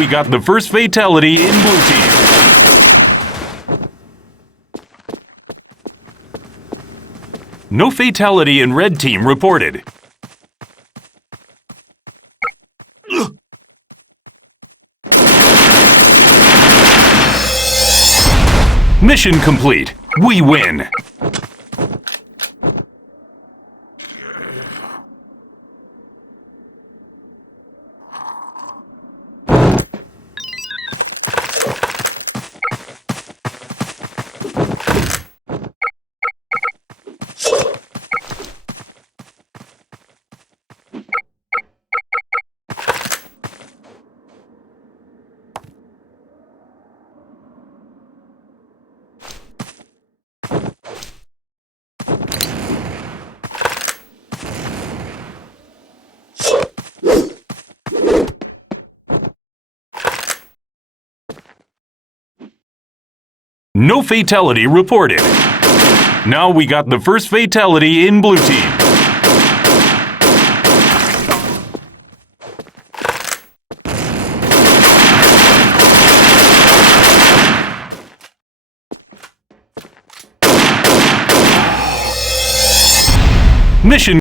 we got the first fatality in blue team. No fatality in red team reported. Mission complete. We win. No fatality reported. Now we got the first fatality in blue team. Mission